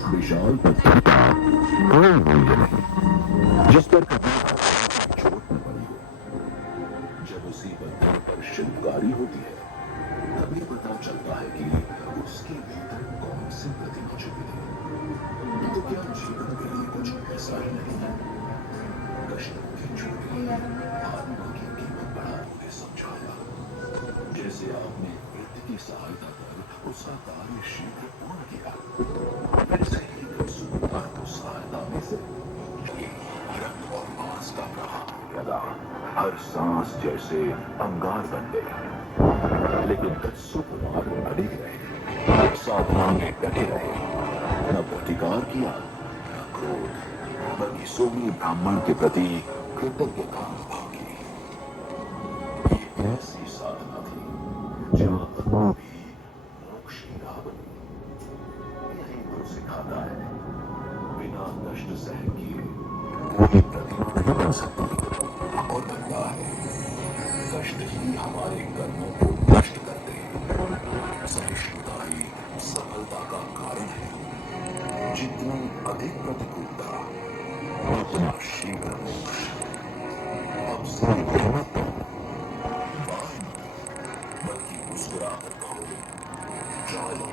इस विशाल पृथ्वी का कोई मूल्य नहीं जिस पर कभी चोट न पड़ी हो। जब उसी पत्थर पर शिल्पकारी होती है तभी पता चलता है कि उसके भीतर कौन सी प्रतिभा छुपी है। तो क्या जीवन के लिए कुछ ऐसा ही नहीं है? कष्टों की चोटी आत्मा की कीमत बढ़ाने समझाया। जैसे आपने व्यक्ति की सहायता कर उसका कार्य शीघ्र पूर्ण किया, वैसे ही सुंदर को सहायता में से रक्त और मांस का प्रभाव लगा। हर सांस जैसे अंगार बन गई, लेकिन सुकुमार अडिग रहे, साधना में डटे रहे, न प्रतिकार किया न क्रोध, बल्कि सोमी ब्राह्मण के प्रति कृतज्ञता भाव की। ये ऐसी साधना थी जहाँ भी मोक्ष की राह बनी। यही तो सिखाता है बिना कष्ट सहन किए कोई प्रतिमा नहीं बन सकती। और बनता है कष्ट ही हमारे कर्मों को नष्ट करते हैं। सहिष्णुता ही सफलता का कारण है। जितनी अधिक प्रतिकूलता उतना शीघ्र मोक्ष। अब से हिम्मत तो बाय नहीं, बल्कि मुस्कुराकर कहो चलो।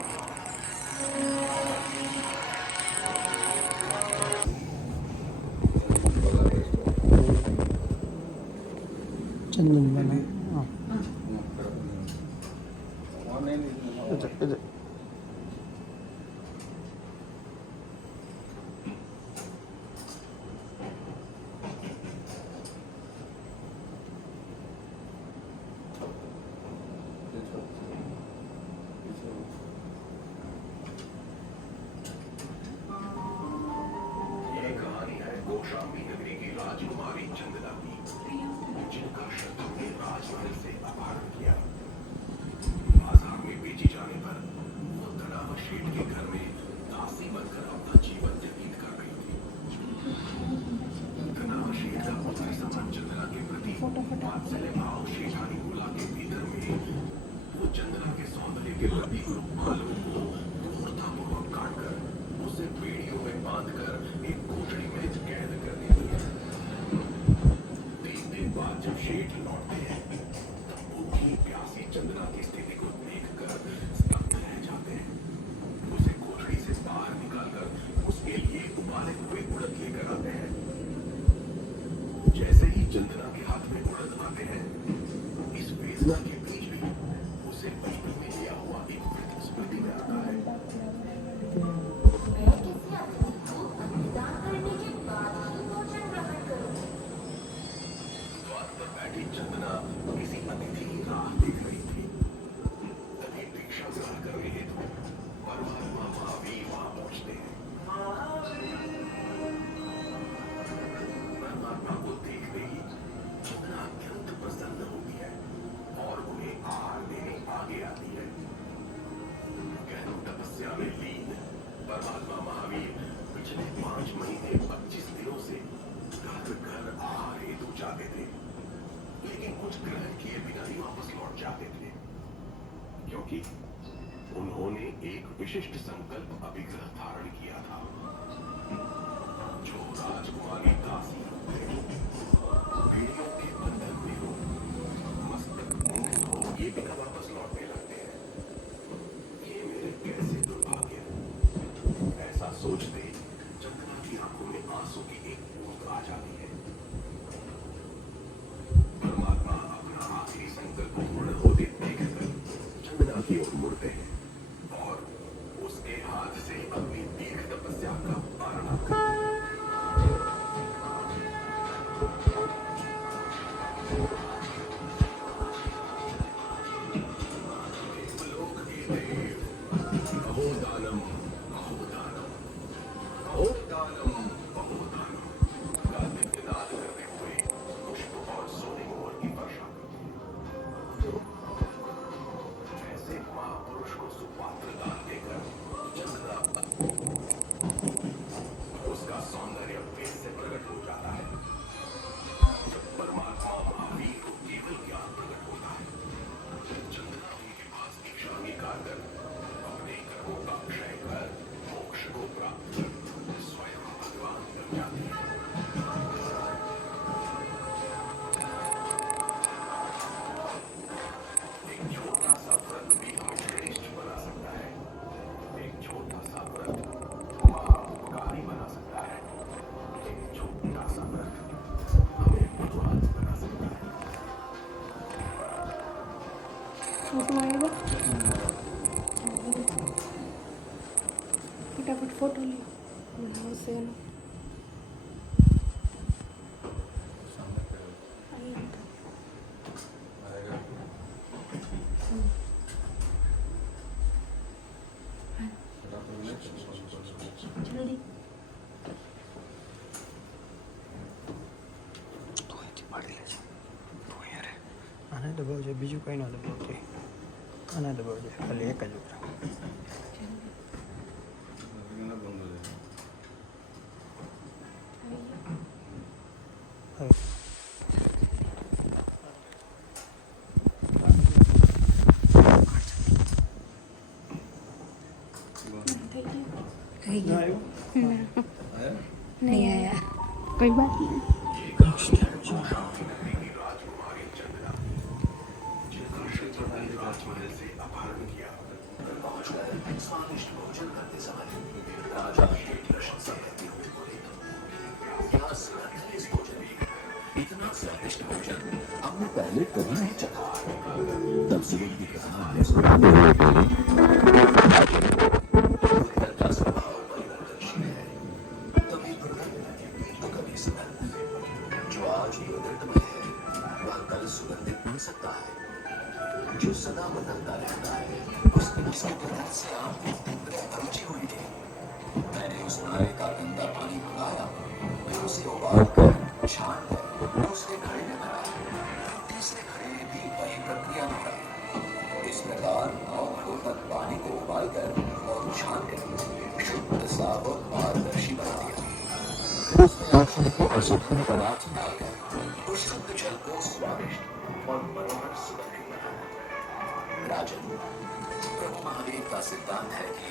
चंदन बना इधर इधर ये कहानी है कौशाम्बी नगरी की राजकुमारी चंदना की, जिनका शत्रु ने राजमहल से अपहरण किया। बाजार में बेची जाने पर वो धनावत शेठ के घर में दासी बनकर अपना जीवन व्यतीत कर रही थी। धनावत शेठ का पुत्री समान चंदना के प्रति वात्सल्य भाव शेठानी गुला के भीतर में वो चंदना के सौंदर्य के प्रति बालों को क्रूरतापूर्वक काटकर उसे बेड़ियों में बांधकर एक कोठरी में कैद कर देती है। 3 दिन बाद जब शेठ लौटते हैं तब भूखी प्यासी चंदना की स्थिति को देखकर स्तब्ध रह जाते हैं। उसे कोठरी से बाहर निकालकर उसके लिए उबाले हुए उड़द लेकर आते हैं। जैसे ही चंदना के हाथ में उड़द आते हैं, इस वेदना के बीच भी उसे बचपन में लिया हुआ एक वृत्त स्मृति में आता है। द्वार पर बैठी चंदना किसी अतिथि की राह देख रही थी। तभी भिक्षा ग्रहण करने हेतु परमात्मा महावीर वहां पहुंचते हैं। परमात्मा को देखते ही चंदना अत्यंत प्रसन्न होती है और उन्हें आहार देने आगे आती है। गहन तपस्या में लीन परमात्मा महावीर पिछले 5 महीने 25 दिनों से घर घर आहार हेतु जाते थे, लेकिन कुछ ग्रहण किए बिना ही वापस लौट जाते थे, क्योंकि उन्होंने एक विशिष्ट संकल्प अभिग्रह धारण किया था। जो राजकुमारी दासी भेड़ियों के बंधन में हो, मस्तक मूंद हो, ये बिना वापस लौटने लगते हैं। ये मेरे कैसे दुर्भाग्य। ऐसा सोचते चंदना की आंखों में आंसू की एक बूंद आ जाती है। परमात्मा अपना आखिरी संकल्प पूर्ण होते देखकर चंदना की ओर मुड़ते हैं और उसके हाथ से अपनी दीर्घ तपस्या का आरंभ करते हैं। लोक के देव, अहो दानम, अहो दानम, अहो दानम, अहो दानम का नित्यनाद करते हुए पुष्प और सोने मोहर की वर्षा करते हैं। ऐसे महापुरुष को सुपात्र दान देकर चंदना फोटो आएगा फटाफट फोटो ले बनाओ से जल्दी આને દબાવજો બીજું કંઈ ના દબાવજો આને દબાવજો ખાલી એક જ ઉપર હવે થઈ ના ગયું આવ્યું नहीं आया कोई बात नहीं स्वादिष्ट भोजन करते समय राजा की प्रशंसा करते हुए बोले, क्या स्वाद है इस भोजन में? इतना स्वादिष्ट भोजन हमने पहले कभी नहीं चखा। तब सुबह की कहा मुस्कुराते हुए बोले, दुर्गंध का स्वभाव परिवर्तनशील है, कभी दुर्गंध तो कभी सुगंध। जो आज दुर्गंधमय है वह कल सुगंधित बन सकता है। जो सदा बदलता रहता है उसकी दुर्गंध से आपको तीव्र अरुचि हुई थी। मैंने उस नारे का गंदा पानी मंगाया, फिर उसे उबाल कर छान कर दूसरे घड़े में भरा, तीसरे घड़े भी वही प्रक्रिया दोहराई। इस प्रकार 9 घड़ों तक पानी को उबाल कर और छान कर शुद्ध साफ और पारदर्शी बना दिया। फिर उसमें आंसू को अशुद्ध पदार्थ डालकर उस शुद्ध जल को स्वादिष्ट और मनोहर सुगंधित बनाया। राजन, प्रभु महावीर का सिद्धांत है कि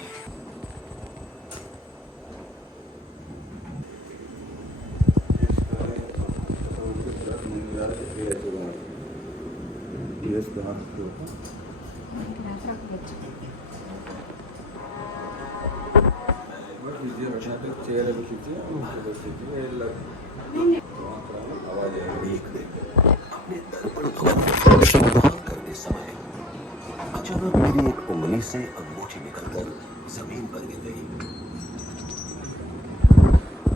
अपने दर्पण भवन करते समय अचानक मेरी एक उंगली से अंगूठी निकलकर जमीन पर गिर गई।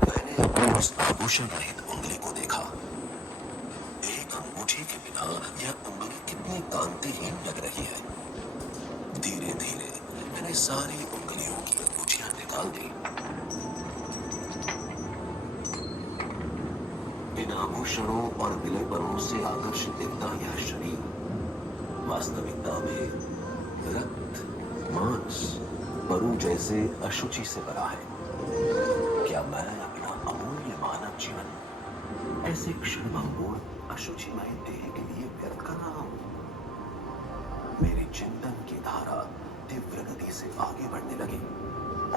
मैंने अपने उस आभूषण रहित उंगली को देखा। एक अंगूठी के बिना यह उंगली कितनी कांतिहीन लग रही है। धीरे धीरे मैंने सारी उंगलियों की अंगूठियां निकाल दी। इन आभूषणों और विलेपनों से आकर्षित दिखता यह शरीर वास्तविकता में रक्त, मांस, परु जैसे अशुचि से भरा है। क्या मैं अपना अमूल्य मानव जीवन ऐसे क्षणभंगुर अशुचिमय देह के लिए व्यर्थ कर रहा हूं? मेरी चिंतन की धारा तीव्र गति से आगे बढ़ने लगी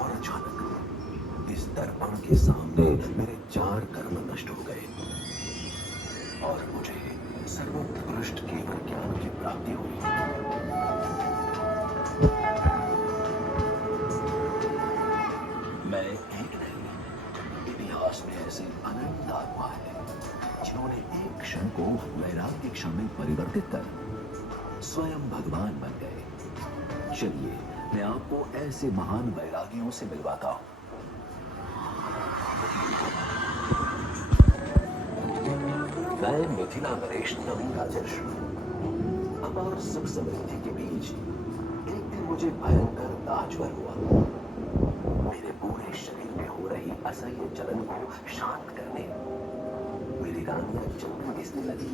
और अचानक इस दर्पण के सामने मेरे 4 कर्म नष्ट हो गए और मुझे सर्वोत्कृष्ट केवल ज्ञान की प्राप्ति हुई। मैं एक नहीं, इतिहास में ऐसे अनंत आत्मा है जिन्होंने एक क्षण को वैराग्य क्षण में परिवर्तित कर स्वयं भगवान बन गए। चलिए मैं आपको ऐसे महान वैरागियों से मिलवाता हूं। मैं मिथिला नरेश नवीन राजर्षि। अपार सुख समृद्धि के बीच एक दिन मुझे भयंकर दाज्वर हुआ। मेरे पूरे शरीर में हो रही असह्य जलन को शांत करने मेरी रानियां चंदन घिसने लगी।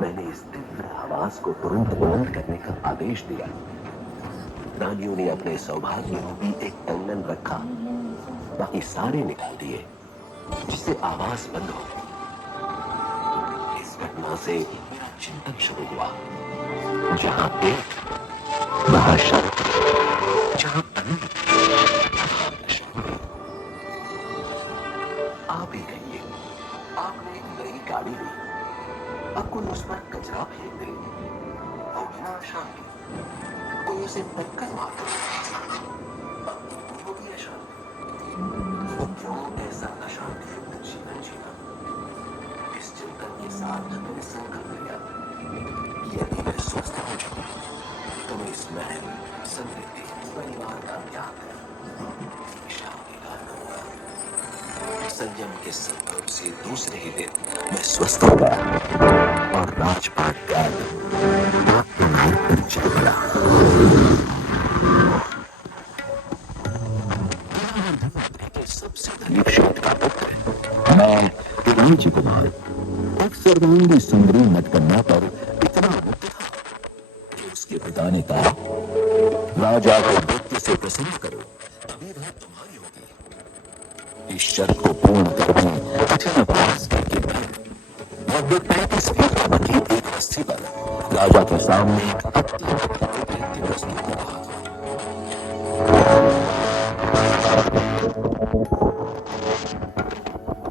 मैंने इस तीव्र आवाज को तुरंत बुलंद करने का आदेश दिया। रानियों ने अपने सौभाग्य रूपी एक कंगन रखा, बाकी सारे निकाल दिए, जिससे आवाज बंद हो गई। इस घटना से मेरा चिंतन शुरू हुआ। जहां पेट वहां शांति, जहां अनंत शांति। आप ही कहिए, आपने एक नई गाड़ी ली, अब कोई उस पर कचरा फेंक दे, होगी ना शांति? कोई उसे टक्कर मार दे, अब होगी अशांति। तो क्यों ऐसा अशांतियुक्त जीवन जीना? संयम के संभव से दूसरे ही दिन मैं स्वस्थ हो गया और राजपाट गार्ड आपके नाम पर चल पड़ा। के सबसे धनी क्षेत्र का पुत्र मैं इलांची कुमार एक सर्वांगी सुंदरी नटकन्या पर इतना मुक्त था कि उसके पिता ने कहा, राजा को नृत्य से प्रसन्न करो तभी वह तुम्हारी होगी। इस शर्त को पूर्ण करने कठिन प्रयास करके मैं लगभग 35 फीट लंबी एक रस्सी पर राजा के सामने एक अत्यंत अद्भुत नृत्य प्रस्तुत कर रहा था।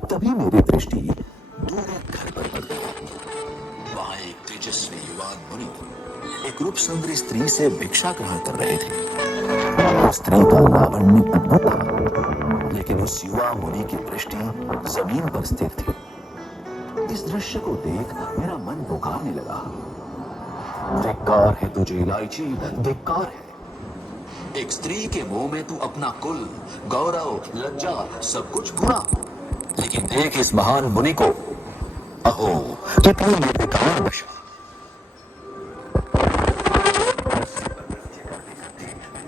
तभी मेरी दृष्टि दूर एक घर पर पड़ गई। वहां एक तेजस्वी युवान मुनि एक रूप सुंदरी स्त्री से भिक्षा ग्रहण कर रहे थे। उस स्त्री का लावण्य अद्भुत था, लेकिन उस युवा मुनि की दृष्टि जमीन पर स्थिर थी। इस दृश्य को देख मेरा मन पुकारने लगा, धिक्कार है तुझे इलायची, धिक्कार है। एक स्त्री के मुंह में तू अपना कुल, गौरव, लज्जा सब कुछ भूला, लेकिन देख इस महान मुनि को, अहो कितनी निर्विकार दशा।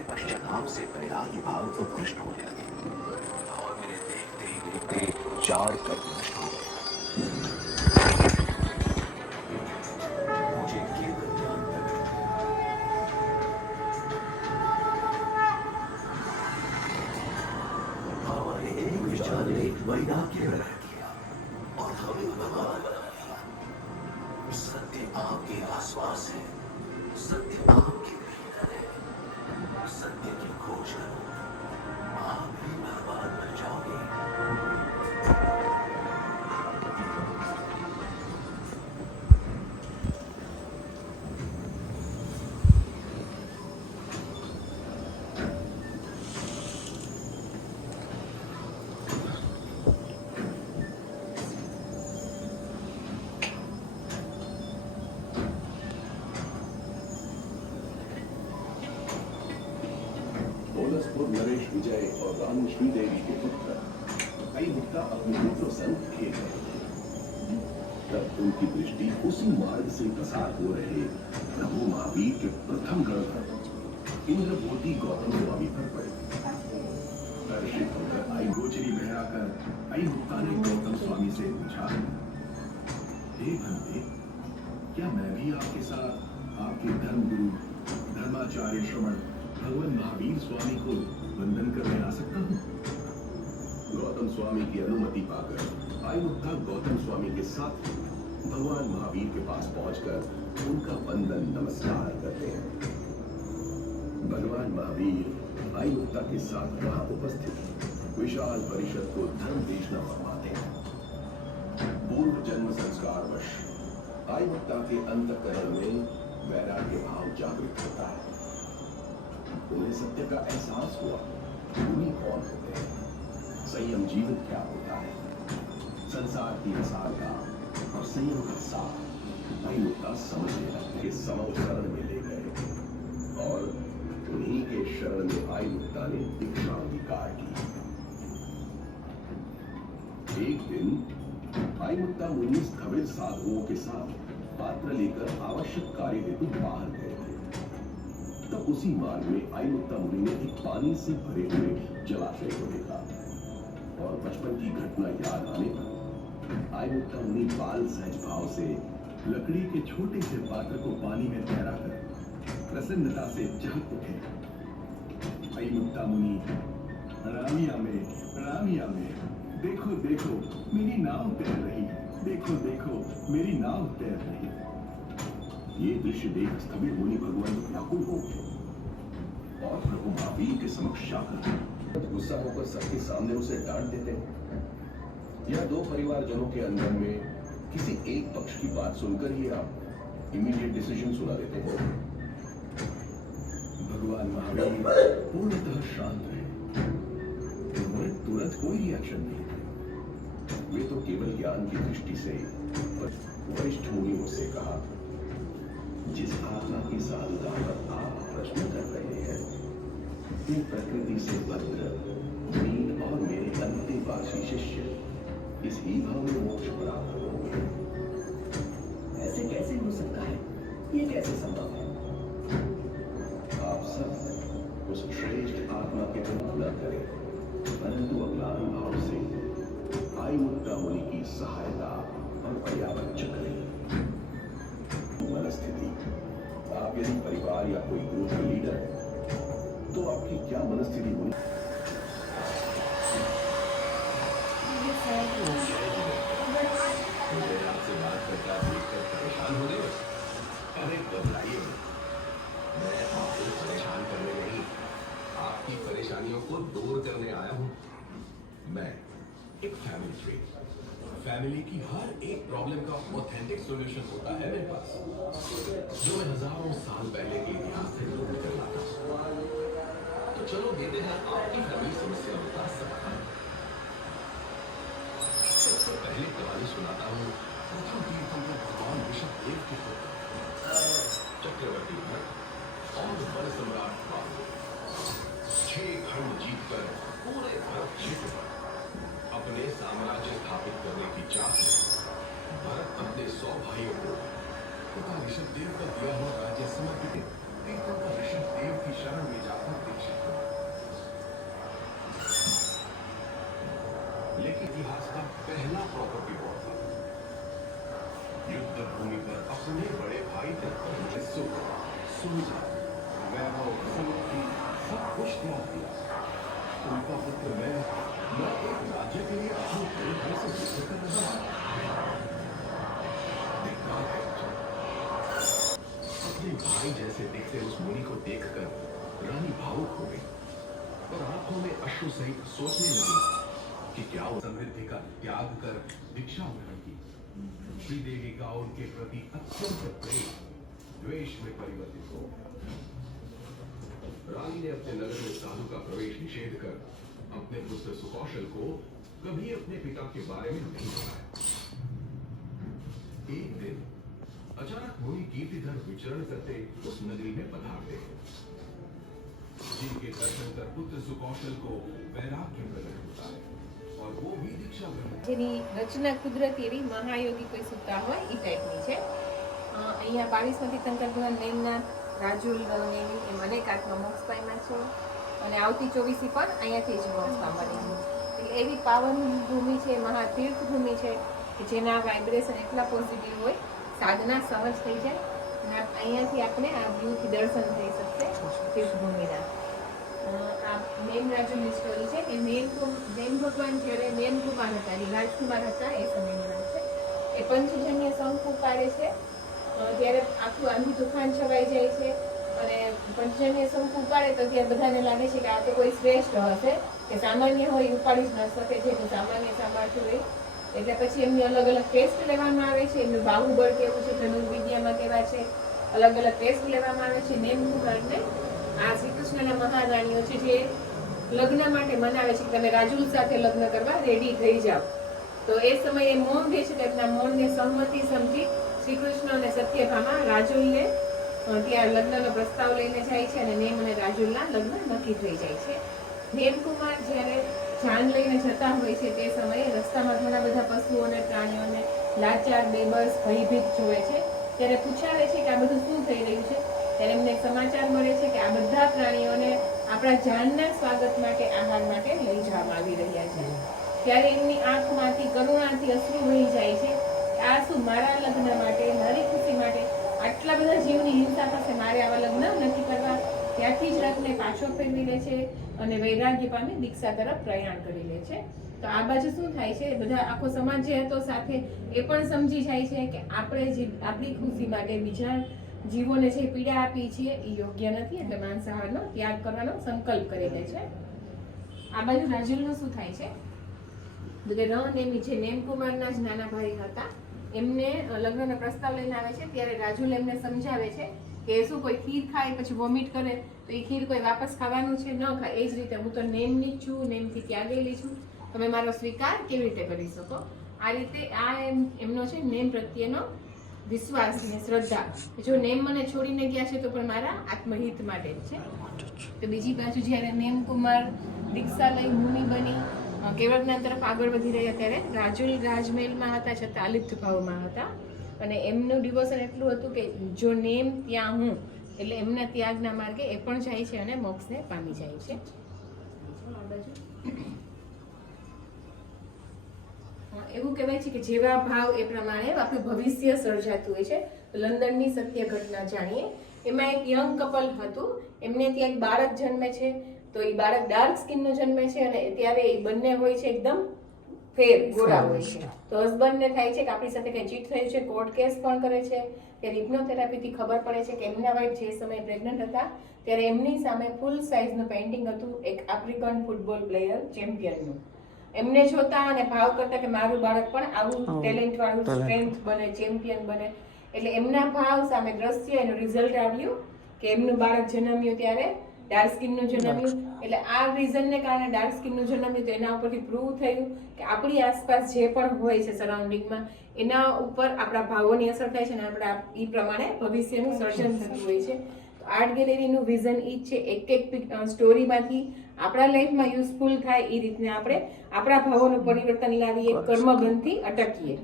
पश्चाताप से वैराग्य भाव उत्कृष्ट होने लगे और मेरे देखते ही देखते 4 कप नष्ट हो गए। मुझे केवल ज्ञान हमारे एक विचार ने वैराग्य ग्रहण किया और हमें भगवान बना दिया। सत्य आपके आसपास है, सत्य आपके भीतर है। सत्य की खोज करो, आप भी भगवान बन जाओगे। ओलसपुर नरेश विजय और रानी श्रीदेवी के पुत्र कई मुक्ता अपने मित्रों संग खेल रहे थे। तब उनकी दृष्टि उसी मार्ग से प्रसार हो रहे प्रभु महावीर के प्रथम गणधर इंद्रभूति गौतम स्वामी पर पड़े। हर्षित होकर आई गोचरी में आकर आई मुक्ता ने गौतम स्वामी से पूछा, हे भंते, क्या मैं भी आपके साथ आपके धर्मगुरु धर्माचार्य श्रवण भगवान महावीर स्वामी को वंदन करने आ सकता हूँ? गौतम स्वामी की अनुमति पाकर आई मुक्ता गौतम स्वामी के साथ भगवान महावीर के पास पहुंचकर उनका वंदन नमस्कार करते हैं। भगवान महावीर आई मुक्ता के साथ वहां उपस्थित विशाल परिषद को धर्म देशना फरमाते हैं। पूर्व जन्म संस्कारवश आई मुक्ता के अंतःकरण में वैराग्य भाव जागृत होता है। उन्हें सत्य का एहसास हुआ, मुनि कौन होते हैं, संयम जीवन क्या होता है, संसार की विशालता और संयम का सार आई मुक्ता समझने लगे। समझ शरण में ले गए और उन्हीं के शरण में आई मुक्ता ने दीक्षा अंगीकार की। एक दिन आई मुक्ता मुनि स्थविर साधुओं के साथ पात्र लेकर आवश्यक कार्य हेतु बाहर गए थे। तब उसी मार्ग में आई मुक्ता मुनि ने एक पानी से भरे हुए जलाशय को देखा और बचपन की घटना याद आने पर आई मुक्ता मुनि बाल सहज भाव से लकड़ी के छोटे से पात्र को पानी में तैराकर प्रसन्नता से चहक उठे। आई मुक्ता मुनि, रामिया में देखो देखो मेरी नाव तैर रही, देखो देखो मेरी नाव तैर रही। ये दृश्य देख स्थविर मुनि भगवान व्याकुल हो उठे और प्रभु महावीर के समक्ष जाकर गुस्सा होकर सबके सामने उसे डांट देते हैं। यह दो परिवारजनों के अंदर में किसी एक पक्ष की बात सुनकर ही आप इमीडिएट डिसीजन सुना देते हो। भगवान महावीर पूर्णतः शांत रहे, उन्होंने तुरंत कोई रिएक्शन नहीं दिया। वे तो केवल ज्ञान की दृष्टि से वरिष्ठ मुनियों से कहा, जिस आत्मा की साधुता पर आप प्रश्न कर रहे हैं, वे प्रकृति से भद्र, मीन और मेरे अंतिमवासी शिष्य इस ही भाव में मोक्ष प्राप्त होंगे। ऐसे कैसे हो सकता है? ये कैसे संभव है? आप सब उस श्रेष्ठ आत्मा के प्रति न करें, परंतु अज्ञान भाव से आई मुक्ता मुनि की सहायता और पर्यावरण करें। मनस्थिति, आप यदि परिवार या कोई ग्रुप के लीडर है तो आपकी क्या मनस्थिति होनी? मुझे आपसे बात करता देखकर परेशान हो गए? अरे घबराइए मत। मैं आपको परेशान करने नहीं, आपकी परेशानियों को दूर करने आया हूँ। मैं एक फैमिली ट्रेनर, फैमिली की हर एक प्रॉब्लम का ऑथेंटिक सॉल्यूशन होता है मेरे पास, जो मैं हजारों साल पहले के इतिहास से ढूंढ कर लाता हूँ। तो चलो देते हैं आपकी फैमिली समस्याओं का समाधान। सबसे पहले कहानी सुनाता हूँ प्रथम तीर्थंकर भगवान ऋषभदेव के पुत्र चक्रवर्ती भरत और वन सम्राट बाहु 6 खंड जीतकर पूरे भारत क्षेत्र पर अपने साम्राज्य स्थापित करने की चाह में भरत अपने 100 भाइयों को पिता ऋषभदेव का दिया हुआ राज्य समर्पित तीर्थंकर ऋषभदेव की शरण में जाकर दीक्षित हुआ। लेकिन इतिहास का पहला प्रॉपर्टी वॉर था। युद्ध भूमि पर अपने बड़े भाई तक सुख, सुविधा, वैभव, संपत्ति सब कुछ त्याग दिया। उनका पुत्र मैं एक राज्य के लिए अपने पूरे घर से युद्ध कर रहा हूं। अपने भाई जैसे दिखते उस मुनि को देखकर रानी भावुक हो गई और आंखों में अश्रु सहित सोचने लगी कि क्या वो समृद्धि का त्याग कर भिक्षा ग्रहण की। श्रीदेवी का उनके प्रति अत्यंत प्रेम द्वेष में परिवर्तित हो। रानी ने अपने नगर में साधु का प्रवेश निषेध कर अपने पुत्र सुकौशल को कभी अपने पिता के बारे में नहीं बताया। एक दिन अचानक मुनि कीर्तिधर विचरण करते उस नगरी में पधारते हैं, जिनके दर्शन कर पुत्र सुकौशल को वैराग्य प्रकट होता है और वो भी दीक्षा ग्रहण। જેની રચના કુદરતી એવી મહાયોગી કોઈ સૂતા હોય એ ટાઈપની છે. અહીંયા 22મા તીર્થંકર ભગવાન નેમનાથ, રાજુલ નેમી એમ અનેક આત્મા મોક્ષ પામ્યા છે અને આવતી 24મી પણ અહીંયાથી જ મોક્ષ પામવાની છે. એટલે એવી પાવન ભૂમિ છે, મહાતીર્થ ભૂમિ છે કે જેના વાઇબ્રેશન એટલા પોઝિટિવ હોય, સાધના સહજ થઈ જાય અને અહીંયાથી આપણે આ વ્યૂથી દર્શન થઈ શકશે તીર્થભૂમિના. આ નેમ રાજુની સ્ટોરી છે કે નેમ ભગવાન જ્યારે નેમ કુમાર હતા, રાજકુમાર હતા એ સમયની વાત છે. એ પંચજન્ય શંખ ઉપાડે છે ત્યારે આખું આંધી તુફાન છવાઈ જાય છે અને પંચજન્ય શંખ ઉપાડે તો ત્યાં બધાને લાગે છે કે આ તો કોઈ શ્રેષ્ઠ હશે કે સામાન્ય હોય ઉપાડી જ ન શકે, જેનું સામાન્ય સામર્થ્ય હોય. એટલે પછી એમની અલગ અલગ ટેસ્ટ લેવામાં આવે છે, એમનું બાહુબળ કેવું છે, ધનુર્વિદ્યામાં કેવા છે, અલગ અલગ ટેસ્ટ લેવામાં આવે છે. નેમ કુમારને આ શ્રી કૃષ્ણના મહારાણીઓ છે જે લગ્ન માટે મનાવે છે કે તમે રાજુલ સાથે લગ્ન કરવા રેડી થઈ જાઓ. તો એ સમયે મૌન જે છે તેમના મૌનને સંમતિ સમજી શ્રી કૃષ્ણ અને સત્યભામા રાજુલને ત્યાં લગ્નનો પ્રસ્તાવ લઈને જાય છે અને નેમ અને રાજુલના લગ્ન નક્કી થઈ જાય છે. નેમકુમાર જ્યારે જાન લઈને જતા હોય છે તે સમયે રસ્તામાં ઘણા બધા પશુઓ અને પ્રાણીઓને લાચાર, બેબસ, ભયભીત જોવે છે. ત્યારે પૂછાવે છે કે આ બધું શું થઈ રહ્યું છે. ત્યારે એમને સમાચાર મળે છે કે આ બધા પ્રાણીઓને આપણા જાનના સ્વાગત માટે, આહાર માટે લઈ જવામાં આવી રહ્યા છે. ત્યારે એમની આંખમાંથી કરુણાથી અશ્રુ વહી જાય છે. આ શું મારા લગ્ન માટે, મારી ખુશી માટે આટલા બધા જીવની હિંસા થશે, મારે આવા લગ્ન નથી કરવા. ત્યાંથી જ રથને પાછો ફેરવી લે છે અને વૈરાગ્ય પામી દીક્ષા તરફ પ્રયાણ કરી લે છે. તો આ બાજુ શું થાય છે, બધા આખો સમાજ જે હતો સાથે એ પણ સમજી જાય છે કે આપણે જે આપણી ખુશી માટે બીજા જીવોને જે પીડા આપી છીએ એ યોગ્ય નથી, એટલે માંસાહારનો ત્યાગ કરવાનો સંકલ્પ કરી લે છે. આ બાજુ રાજુલનું શું થાય છે, જે નેમકુમારના જ નાના ભાઈ હતા એમને લગ્નનો પ્રસ્તાવ લઈને આવે છે. ત્યારે રાજુલ એમને સમજાવે છે કે શું કોઈ ખીર ખાય પછી વોમિટ કરે તો એ ખીર કોઈ વાપસ ખાવાનું છે, ન ખાય. એ જ રીતે હું તો નેમની જ છું, નેમથી ત્યાગેલી છું, તમે મારો સ્વીકાર કેવી રીતે કરી શકો. આ રીતે આ એમનો છે નેમ પ્રત્યેનો વિશ્વાસ અને શ્રદ્ધા. જો નેમ મને છોડીને ગયા છે તો પણ મારા આત્મહિત માટે જ છે. તો બીજી બાજુ જ્યારે નેમકુમાર દીક્ષા લઈ મુનિ બની કેવળ જ્ઞાન તરફ આગળ વધી રહ્યા ત્યારે રાજુલ રાજમહેલમાં હતા છતાં અલિપ્ત ભાવમાં હતા અને એમનું ડિવોશન એટલું હતું કે જો નેમ ત્યાં હું એટલે એમના ત્યાગના માર્ગે એ પણ જાય છે અને મોક્ષને પામી જાય છે. આ બાજુ એવું કહેવાય છે કે જેવા ભાવ એ પ્રમાણે આપણું ભવિષ્ય સર્જાતું હોય છે. લંડનની સત્ય ઘટના જાણીએ. એમાં એક યંગ કપલ હતું, એમને ત્યાં એક બાળક જન્મે છે. તો એ બાળક ડાર્ક સ્કિનનો જન્મે છે અને ત્યારે એ બંને હોય છે એકદમ ફેર ગોરા હોય છે. તો હસબન્ડને થાય છે કે આપણી સાથે કંઈ ચીટ થયું છે, કોર્ટ કેસ પણ કરે છે. ત્યારે હિપ્નોથેરાપીથી ખબર પડે છે કે એમના વાઈફ જે સમયે પ્રેગ્નન્ટ હતા ત્યારે એમની સામે ફૂલ સાઇઝનું પેઇન્ટિંગ હતું એક આફ્રિકન ફૂટબોલ પ્લેયર ચેમ્પિયનનું. એમને જોતા અને ભાવ કરતા કે મારું બાળક પણ આવું ટેલેન્ટ વાળું સ્ટ્રેન્થ બને, ચેમ્પિયન બને. એટલે એમના ભાવ સામે દ્રશ્ય એનું રિઝલ્ટ આવ્યું કે એમનું બાળક જન્મ્યું ત્યારે ડાર્ક સ્કિનનું જન્મ્યું. એટલે આ રીઝનને કારણે ડાર્ક સ્કિનનું જન્મ્યું તો એના ઉપરથી પ્રૂવ થયું કે આપણી આસપાસ જે પણ હોય છે સરાઉન્ડિંગમાં એના ઉપર આપણા ભાવોની અસર થાય છે અને આપણા એ પ્રમાણે ભવિષ્યનું સર્જન થતું હોય છે. આર્ટ ગેલેરીનું વિઝન એ જ છે એક સ્ટોરીમાંથી આપણા લાઈફમાં યુઝફુલ થાય એ રીતને આપણે આપણા ભાવોનું પરિવર્તન લાવીએ, કર્મબંધથી અટકીએ.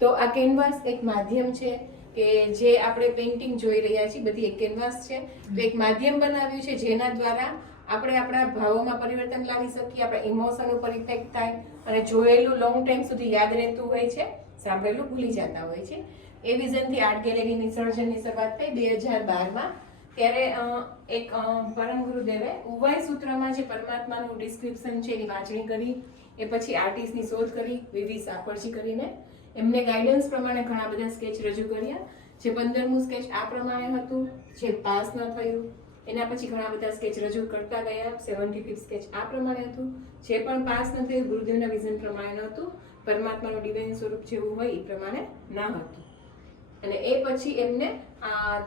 તો આ કેનવાસ એક માધ્યમ છે કે જે આપણે પેઇન્ટિંગ જોઈ રહ્યા છીએ બધી એક કેનવાસ છે. તો એક માધ્યમ બનાવ્યું છે જેના દ્વારા આપણે આપણા ભાવોમાં પરિવર્તન લાવી શકીએ, આપણા ઇમોશન ઉપર ઇફેક્ટ થાય અને જોયેલું લોંગ ટાઈમ સુધી યાદ રહેતું હોય છે, સાંભળેલું ભૂલી જતા હોય છે. એ વિઝનથી આર્ટ ગેલેરીની સર્જનની શરૂઆત થઈ 2012માં. ત્યારે એક પરમ ગુરુદેવે ઉવાઈ સૂત્રમાં જે પરમાત્માનું ડિસ્ક્રિપ્શન છે એની વાંચણી કરી. એ પછી આર્ટિસ્ટની શોધ કરી વિવી સાપરજી કરીને. એમને ગાઈડન્સ પ્રમાણે ઘણા બધા સ્કેચ રજૂ કર્યા. જે 15મું સ્કેચ આ પ્રમાણે હતું જે પાસ ન થયું. એના પછી ઘણા બધા સ્કેચ રજૂ કરતા ગયા. 75 સ્કેચ આ પ્રમાણે હતું જે પણ પાસ ન થયું ગુરુદેવના વિઝન પ્રમાણે ન હતું, પરમાત્માનું ડિવાઇન સ્વરૂપ જેવું હોય એ પ્રમાણે ન હતું. અને એ પછી એમને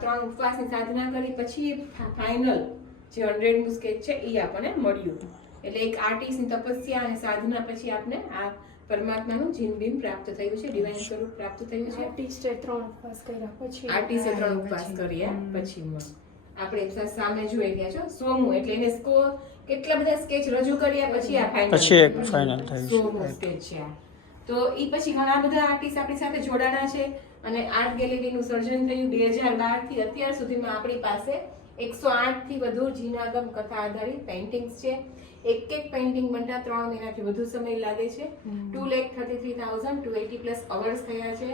3 ઉપવાસની સાધના કરી પછી ફાઇનલ જે 100મું સ્કેચ છે એ આપણને મળ્યું. એટલે એક આર્ટિસ્ટની તપસ્યા અને સાધના પછી આપણે આ પરમાત્માનું જીનબીમ પ્રાપ્ત થયું છે, ડિવાઇન સ્વરૂપ પ્રાપ્ત થયું છે. આર્ટિસ્ટે 3 ઉપવાસ કર્યા પછી આર્ટિસ્ટે 3 ઉપવાસ કર્યા પછી આપણે સામે જોઈ રહ્યા છો 100મું એટલે એને કેટલા બધા સ્કેચ રજૂ કર્યા પછી આ ફાઇનલ થયું 100મું સ્કેચ છે. તો એ પછી ઘણા બધા આર્ટિસ્ટ આપણી સાથે જોડાણા છે અને આર્ટ ગેલેરીનું સર્જન થયું. 2012થી અત્યાર સુધીમાં આપણી પાસે 108થી વધુ જીનાગમ કથા આધારિત પેઇન્ટિંગ્સ છે. એક પેઇન્ટિંગ બનતા 3 મહિનાથી વધુ સમય લાગે છે. 2,33,280 અવર્સ થયા છે.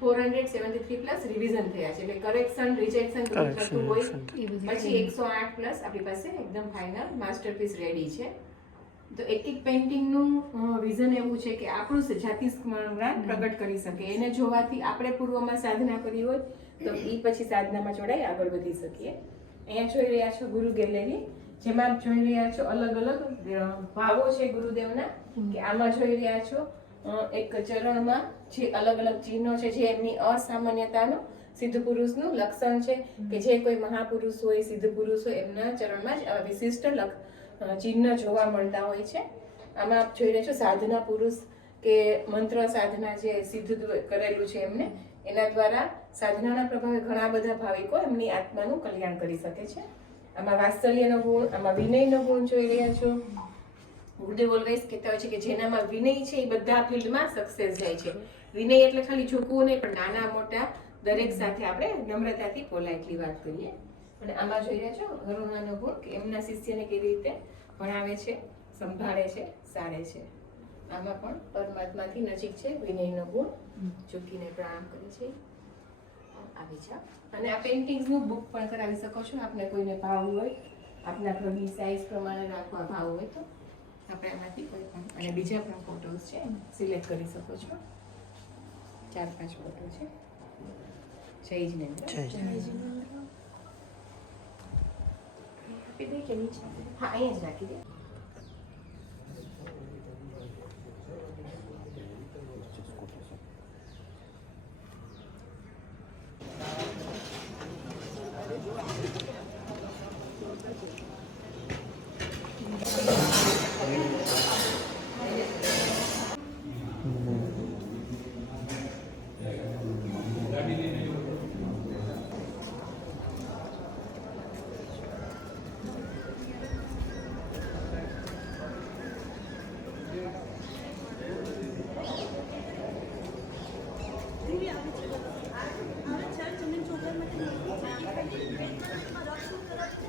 473 પ્લસ રિવિઝન થયા છે. એટલે કરેક્શન રિજેક્શન થતું હોય પછી 108 પ્લસ આપણી પાસે એકદમ ફાઇનલ માસ્ટરપીસ રેડી છે. તો એક પેઇન્ટિંગનું વિઝન એવું છે કે આપણું જાતિ જ્ઞાન પ્રગટ કરી શકે. એને જોવાથી આપણે પૂર્વમાં સાધના કરી હોય તો એ પછી સાધનામાં જોડાઈ આગળ વધી શકીએ. અહીંયા જોઈ રહ્યા છો ગુરુ ગેલેરી, જેમાં જોઈ રહ્યા છો અલગ અલગ ભાવો છે ગુરુદેવના. કે આમાં જોઈ રહ્યા છો એક ચરણમાં જે અલગ અલગ ચિહ્નો છે જે એમની અસામાન્યતાનું સિદ્ધ પુરુષનું લક્ષણ છે કે જે કોઈ મહાપુરુષ હોય સિદ્ધ પુરુષ હોય એમના ચરણમાં જ આવા વિશિષ્ટ ચિહ્ન જોવા મળતા હોય છે. આમાં આપ જોઈ રહ્યા છો સાધના પુરુષ કે મંત્ર સાધના જે સિદ્ધ કરેલું છે એમને, એના દ્વારા સાધનાના પ્રભાવે ઘણા બધા ભાવિકો એમની આત્માનું કલ્યાણ કરી શકે છે. આમાં વાત્સલ્યનો ગુણ, આમાં વિનયનો ગુણ જોઈ રહ્યા છો. ગુરુદેવ ઓલવેઝ કહેતા હોય છે કે જેનામાં વિનય છે એ બધા ફિલ્ડમાં સક્સેસ જાય છે. વિનય એટલે ખાલી ઝૂકવું નહીં પણ નાના મોટા દરેક સાથે આપણે નમ્રતાથી પોલાઇટલી વાત કરીએ. અને આમાં જોઈ રહ્યા છો કરુણાનો ગુણ કે એમના શિષ્યને કેવી રીતે ભણાવે છે, સંભાળે છે, સારે છે. આમાં પણ પરમાત્માથી નજીક છે. વિનયનો ગુણ, ઝૂકીને પ્રણામ કરે છે. આવી છે. અને આ પેઇન્ટિંગ્સનું બુક પણ કરાવી શકો છો. આપને કોઈને ભાવ હોય, આપના ઘરની સાઇઝ પ્રમાણે રાખવા ભાવ હોય તો આપણે આમાંથી કોઈ પણ, અને બીજા પણ ફોટોઝ છે સિલેક્ટ કરી શકો છો. 4-5 ફોટો છે. જય જીનેન્દ્ર. આપી દે કે નીચે? હા, અહીંયા જ રાખી દે. દીકરી આવે છે આવે છે જમીન છોકરા માટે રક્ષણ તરફ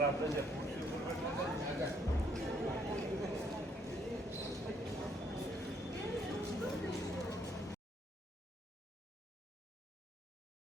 આપણે